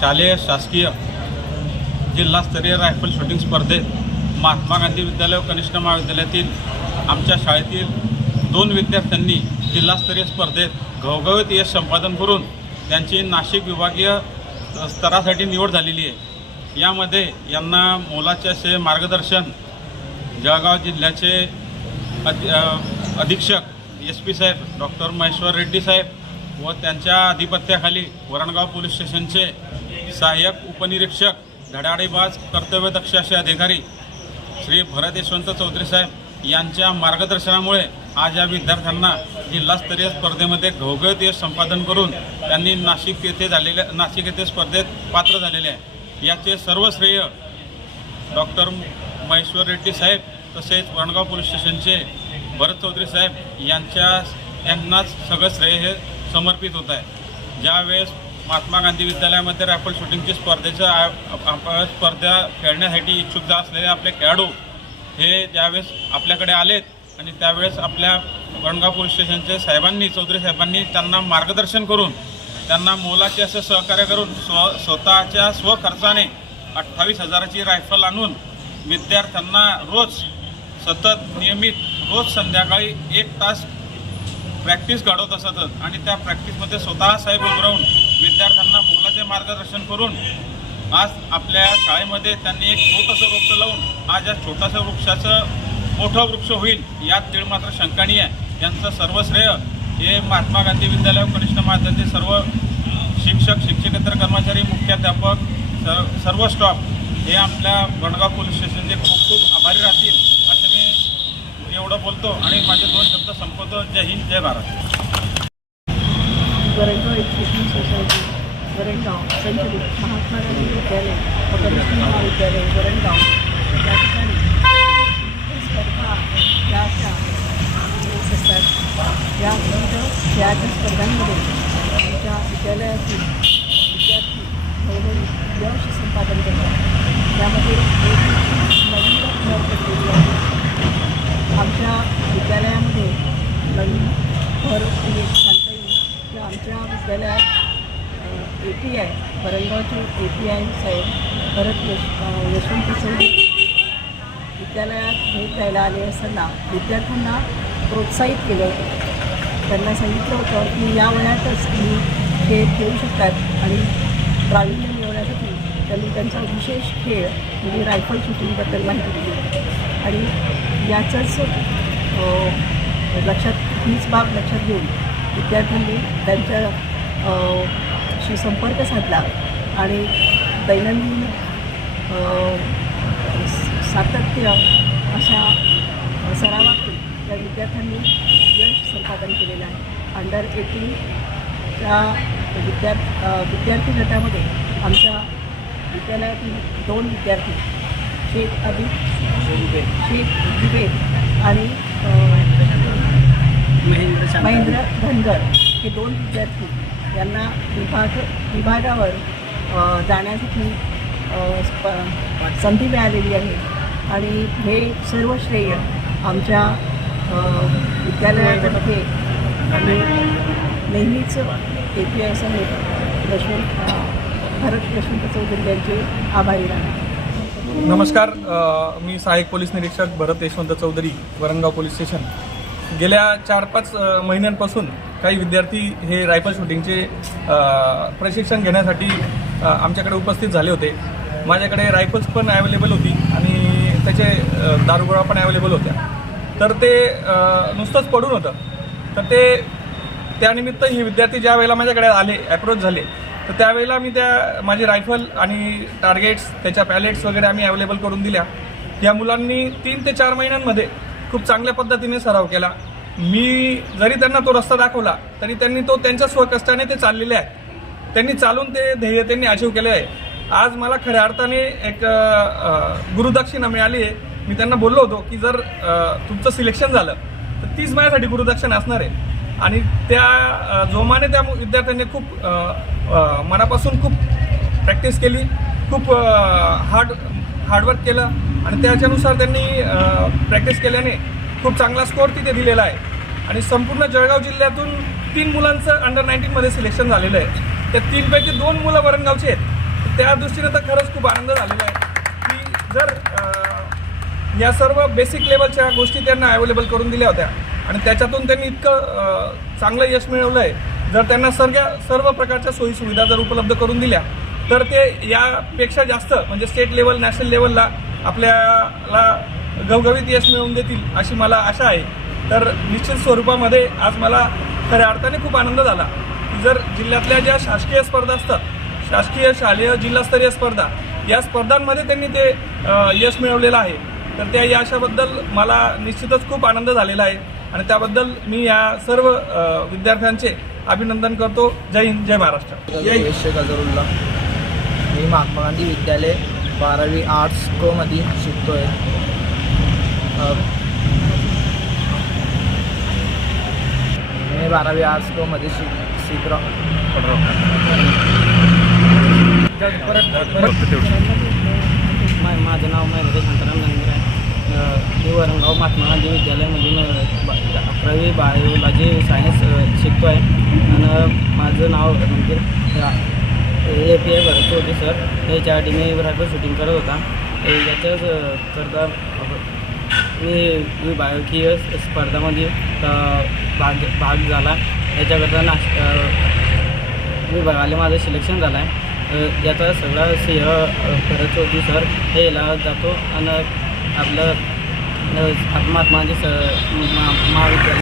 शालेय शासकीय जिल्हास्तरीय रायफल शूटिंग स्पर्धेत महात्मा गांधी विद्यालय व कनिष्ठ महाविद्यालयातील आमच्या शाळेतील दोन विद्यार्थ्यांनी जिल्हास्तरीय स्पर्धेत घवघवीत यश संपादन करून त्यांची नाशिक विभागीय स्तरासाठी निवड झालेली आहे. यामध्ये यांना मोलाचे असे मार्गदर्शन जळगाव जिल्ह्याचे अध अधीक्षक एस पी साहेब डॉक्टर महेश्वर रेड्डी साहेब व त्यांच्या अधिपत्याखाली वरणगाव पोलीस स्टेशनचे सहाय्यक उपनिरीक्षक धडाडेबाज कर्तव्यदक्ष असे अधिकारी श्री भरत यशवंत चौधरी साहेब यांच्या मार्गदर्शनामुळे आज या विद्यार्थ्यांना जिल्हास्तरीय स्पर्धेमध्ये घवघळत यश संपादन करून त्यांनी नाशिक येथे झालेल्या नाशिक येथे स्पर्धेत पात्र झालेले आहे. याचे सर्व श्रेय डॉक्टर महेश्वर रेड्डी साहेब तसेच वरणगाव पोलीस स्टेशनचे भरत चौधरी साहेब यांच्या यांनाच सगळं श्रेय हे समर्पित होत आहे. ज्यावेळेस महात्मा गांधी विद्यालयामध्ये रायफल शूटिंगची स्पर्धेच्या स्पर्धा खेळण्यासाठी इच्छुक असलेले आपले खेळाडू हे ज्यावेळेस आपल्याकडे आलेत आणि त्यावेळेस आपल्या गणगाव पोलीस स्टेशनचे साहेबांनी चौधरी साहेबांनी त्यांना मार्गदर्शन करून त्यांना मोलाचे असं सहकार्य करून स्व स्वतःच्या स्वखर्चाने अठ्ठावीस हजाराची रायफल आणून विद्यार्थ्यांना रोज सतत नियमित रोज संध्याकाळी एक तास प्रॅक्टिस घडवत असतच आणि त्या प्रॅक्टिसमध्ये स्वतः साहेब उभं राहून विद्यार्थ्यांना मुलाचे मार्गदर्शन करून आज आपल्या शाळेमध्ये त्यांनी एक छोटंसं वृक्ष लावून आज या छोटासा वृक्षाचं मोठं वृक्ष होईल यात तीळ मात्र शंकानीय आहे. यांचं सर्व श्रेय हे महात्मा गांधी विद्यालय कनिष्ठ महाविद्यालयातील सर्व शिक्षक शिक्षकेतर कर्मचारी मुख्याध्यापक सर्व सर्व स्टॉफ हे आपल्या वडगाव पोलीस स्टेशनचे खूप खूप आभारी राहतील. एवढं बोलतो आणि माझे दोन शब्द संपवतो. जय हिंद जय भारत. वरंगाव एज्युकेशन सोसायटी वरणगाव संचलित महात्मा गांधी विद्यालय व महाविद्यालय वरणगाव या ठिकाणी विविध स्पर्धा या अशा होत असतात. या विविध खेळाच्या स्पर्धांमध्ये आमच्या विद्यालयातील विद्यार्थी घरोघरी यश संपादन करतात. त्यामध्ये एक नवीन भर पडलेली आहे. आमच्या विद्यालयामध्ये नवीन भर म्हणजे सांगता येईल. की आमच्या विद्यालयात ए पी आय वरणगावचे ए पी आय साहेब परत यश यशवंत चौधरी विद्यालयात भेट द्यायला आले असताना विद्यार्थ्यांना प्रोत्साहित केलं होतं. त्यांना सांगितलं होतं की या वयातच तुम्ही खेळ खेळू शकतात आणि प्रावीण्य मिळवण्यासाठी त्यांनी त्यांचा विशेष खेळ म्हणजे रायफल शूटिंगबद्दल माहिती दिली. आणि याचंच लक्षात हीच बाब लक्षात घेऊन विद्यार्थ्यांनी त्यांच्या शी संपर्क साधला आणि दैनंदिन सातत्य अशा सरावातून त्या विद्यार्थ्यांनी यश संपादन केलेलं आहे. अंडर एटीनच्या विद्यार्थी विद्यार्थी गटामध्ये आमच्या विद्यालयातील दोन विद्यार्थी शेख अबी शेख जुबेद आणि महेंद्र धनगर हे दोन विद्यार्थी यांना विभाग विभागावर जाण्यासाठी संधी मिळालेली आहे. आणि हे सर्व श्रेय आमच्या आम्ही नेहमीच ए पी आय साहेब यशवंत अ, भरत यशवंत चौधरी यांचे आभारी राहणार नमस्कार मी सहाय्यक पोलीस निरीक्षक भरत यशवंत चौधरी वरणगाव पोलीस स्टेशन. गेल्या चार पाच महिन्यांपासून काही विद्यार्थी हे रायफल शूटिंगचे प्रशिक्षण घेण्यासाठी आमच्याकडे उपस्थित झाले होते. माझ्याकडे रायफल्स पण अवेलेबल होती आणि त्याचे दारुगोळा पण अवेलेबल होत्या. तर ते नुसतंच पडून होतं. तर ते त्यानिमित्त ही विद्यार्थी ज्या वेळेला माझ्याकडे आले अप्रोच झाले तर त्यावेळेला मी त्या माझी रायफल आणि टार्गेट्स त्याच्या पॅलेट्स वगैरे आम्ही अवेलेबल करून दिल्या. या मुलांनी तीन ते चार महिन्यांमध्ये खूप चांगल्या पद्धतीने सराव केला. मी जरी त्यांना तो रस्ता दाखवला तरी त्यांनी तो त्यांच्या स्वकष्टाने ते चाललेले आहे त्यांनी चालून ते ध्येय त्यांनी अचीव केले आहे. आज मला खऱ्या अर्थाने एक गुरुदक्षिणा मिळाली आहे. मी त्यांना बोललो होतो की जर तुमचं सिलेक्शन झालं तर तीच माझ्यासाठी गुरुदक्षिणा असणार आहे. आणि त्या जोमाने त्या मु- विद्यार्थ्यांनी खूप मनापासून खूप प्रॅक्टिस केली खूप हार्ड हार्डवर्क केलं आणि त्याच्यानुसार त्यांनी प्रॅक्टिस केल्याने खूप चांगला स्कोअर तिथे दिलेला आहे. आणि संपूर्ण जळगाव जिल्ह्यातून तीन मुलांचं अंडर नाईन्टीनमध्ये सिलेक्शन झालेलं आहे. त्या तीनपैकी दोन मुलं वरणगावचे आहेत. त्या दृष्टीने तर खरंच खूप आनंद झालेला आहे. की जर या सर्व बेसिक लेवलच्या गोष्टी त्यांना अवेलेबल करून दिल्या होत्या आणि त्याच्यातून त्यांनी इतकं चांगलं यश मिळवलं आहे जर त्यांना सर्व सर्व प्रकारच्या सोयीसुविधा जर उपलब्ध करून दिल्या तर ते यापेक्षा जास्त म्हणजे स्टेट लेवल नॅशनल लेवलला आपल्याला गवगवीत यश मिळवून देतील अशी मला आशा आहे. तर निश्चित स्वरूपामध्ये आज मला खऱ्या अर्थाने खूप आनंद झाला. जर जिल्ह्यातल्या ज्या शासकीय स्पर्धा असतात शासकीय शालेय जिल्हास्तरीय स्पर्धा या स्पर्धांमध्ये त्यांनी ते यश मिळवलेलं आहे. तर त्या यशाबद्दल मला निश्चितच खूप आनंद झालेला आहे. आणि त्याबद्दल मी या सर्व विद्यार्थ्यांचे अभिनंदन करतो. जय हिंद जय महाराष्ट्र. जय अझरुल्ला मी महात्मा गांधी विद्यालय बारावी आर्ट्स कोमध्ये शिकतो आहे मी बारावी आर्ट्स कोमध्ये शिक शिक माझं नाव महेंद्र शांताराम गंगीर आहे वरणगाव महात्मा गांधी विद्यालयामधून अकरावी बायोला अकरावी बायोलॉजी सायन्स शिकतो आहे आणि माझं नाव म्हणजे ए पी आय भरत होते सर. त्याच्यासाठी मी रायफल शूटिंग करत होता. याच्याच करता मी बायोकीय स्पर्धामध्ये भाग भाग झाला. याच्याकरता नाश मी आले माझं सिलेक्शन झालं आहे याचा सगळा सिंह भरत होती सर. हे याला जातो. आणि आपलं अ, महात्मा गांधी स महाविद्यालय.